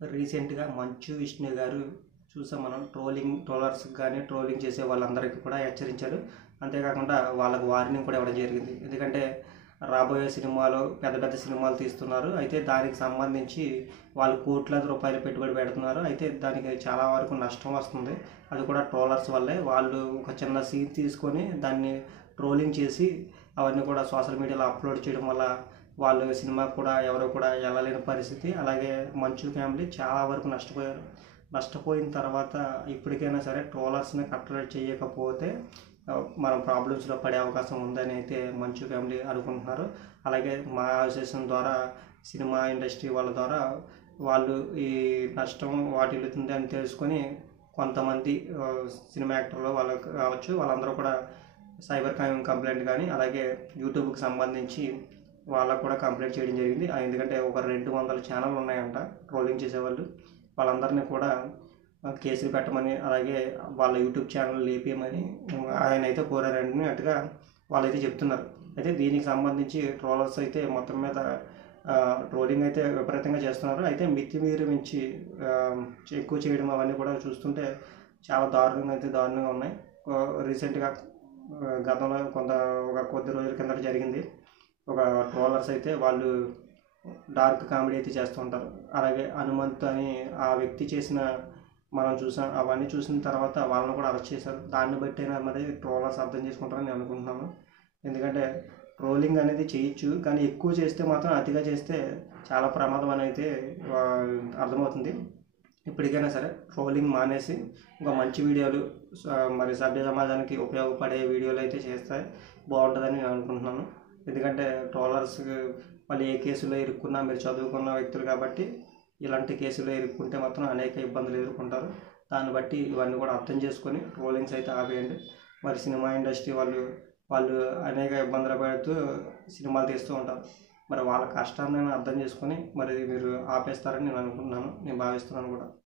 రీసెంట్‌గా మంచు విష్ణు గారు చూసాం మనం ట్రోలర్స్‌కి గాని, ట్రోలింగ్ చేసే వాళ్ళందరికీ కూడా హెచ్చరించారు. అంతేకాకుండా వాళ్ళకి వార్నింగ్ కూడా ఇవ్వడం జరిగింది. ఎందుకంటే రాబోయే సినిమాలు పెద్ద పెద్ద సినిమాలు తీస్తున్నారు. అయితే దానికి సంబంధించి వాళ్ళు కోట్లాది రూపాయలు పెట్టుబడి పెడుతున్నారు. అయితే దానికి చాలా వరకు నష్టం వస్తుంది. అది కూడా ట్రోలర్స్ వల్లే. వాళ్ళు ఒక చిన్న సీన్ తీసుకొని దాన్ని ట్రోలింగ్ చేసి అవన్నీ కూడా సోషల్ మీడియాలో అప్లోడ్ చేయడం వల్ల వాళ్ళు సినిమాకి కూడా ఎవరు కూడా వెళ్ళలేని పరిస్థితి. అలాగే మంచు ఫ్యామిలీ చాలా వరకు నష్టపోయారు. నష్టపోయిన తర్వాత ఇప్పటికైనా సరే ట్రోలర్స్ని కట్టడి చేయకపోతే మనం ప్రాబ్లమ్స్లో పడే అవకాశం ఉందని అయితే మంచు ఫ్యామిలీ అనుకుంటున్నారు. అలాగే మా అసోసియేషన్ ద్వారా సినిమా ఇండస్ట్రీ వాళ్ళ ద్వారా వాళ్ళు ఈ నష్టం వాటిల్లుతుంది అని తెలుసుకొని కొంతమంది సినిమా యాక్టర్లు వాళ్ళకి కావచ్చు, వాళ్ళందరూ కూడా సైబర్ క్రైమ్ కంప్లైంట్ కానీ అలాగే యూట్యూబ్కి సంబంధించి వాళ్ళకు కూడా కంప్లైంట్ చేయడం జరిగింది. ఎందుకంటే ఒక 200 ఛానళ్ళు ఉన్నాయంట ట్రోలింగ్ చేసేవాళ్ళు. వాళ్ళందరినీ కూడా కేసులు పెట్టమని అలాగే వాళ్ళ యూట్యూబ్ ఛానల్ లేపేయమని ఆయన అయితే కోరారని అట్టుగా వాళ్ళైతే చెప్తున్నారు. అయితే దీనికి సంబంధించి ట్రోలర్స్ అయితే మొత్తం మీద ట్రోలింగ్ అయితే విపరీతంగా చేస్తున్నారు. అయితే మించి ఎక్కువ చేయడం అవన్నీ కూడా చూస్తుంటే చాలా దారుణంగా ఉన్నాయి. రీసెంట్గా గతంలో ఒక కొద్ది రోజుల కిందట జరిగింది. ఒక ట్రోలర్స్ అయితే వాళ్ళు డార్క్ కామెడీ అయితే చేస్తూ ఉంటారు. అలాగే హనుమంత్ అని ఆ వ్యక్తి చేసిన మనం చూసాం. అవన్నీ చూసిన తర్వాత వాళ్ళని కూడా అరెస్ట్ చేశారు. దాన్ని బట్టి అయినా మరి ట్రోలర్స్ అర్థం చేసుకుంటారని నేను అనుకుంటున్నాను. ఎందుకంటే ట్రోలింగ్ అనేది చేయొచ్చు, కానీ ఎక్కువ చేస్తే మాత్రం అతిగా చేస్తే చాలా ప్రమాదం అని అయితే అర్థమవుతుంది. ఇప్పటికైనా సరే ట్రోలింగ్ మానేసి ఇంకా మంచి వీడియోలు మరి సభ్య సమాజానికి ఉపయోగపడే వీడియోలు అయితే చేస్తే బాగుంటుందని నేను అనుకుంటున్నాను. ఎందుకంటే ట్రోలర్స్ వాళ్ళు ఏ కేసులో ఇరుక్కున్నా మీరు చదువుకున్న వ్యక్తులు కాబట్టి ఇలాంటి కేసులో ఇరుక్కుంటే మాత్రం అనేక ఇబ్బందులు ఎదుర్కొంటారు. దాన్ని బట్టి ఇవన్నీ కూడా అర్థం చేసుకొని ట్రోలింగ్స్ అయితే ఆపేయండి. మరి సినిమా ఇండస్ట్రీ వాళ్ళు అనేక ఇబ్బందులు పడుతూ సినిమాలు తీస్తూ ఉంటారు. మరి వాళ్ళ కష్టాన్ని అర్థం చేసుకొని మరి మీరు ఆపేస్తారని నేను అనుకుంటున్నాను. నేను భావిస్తున్నాను కూడా.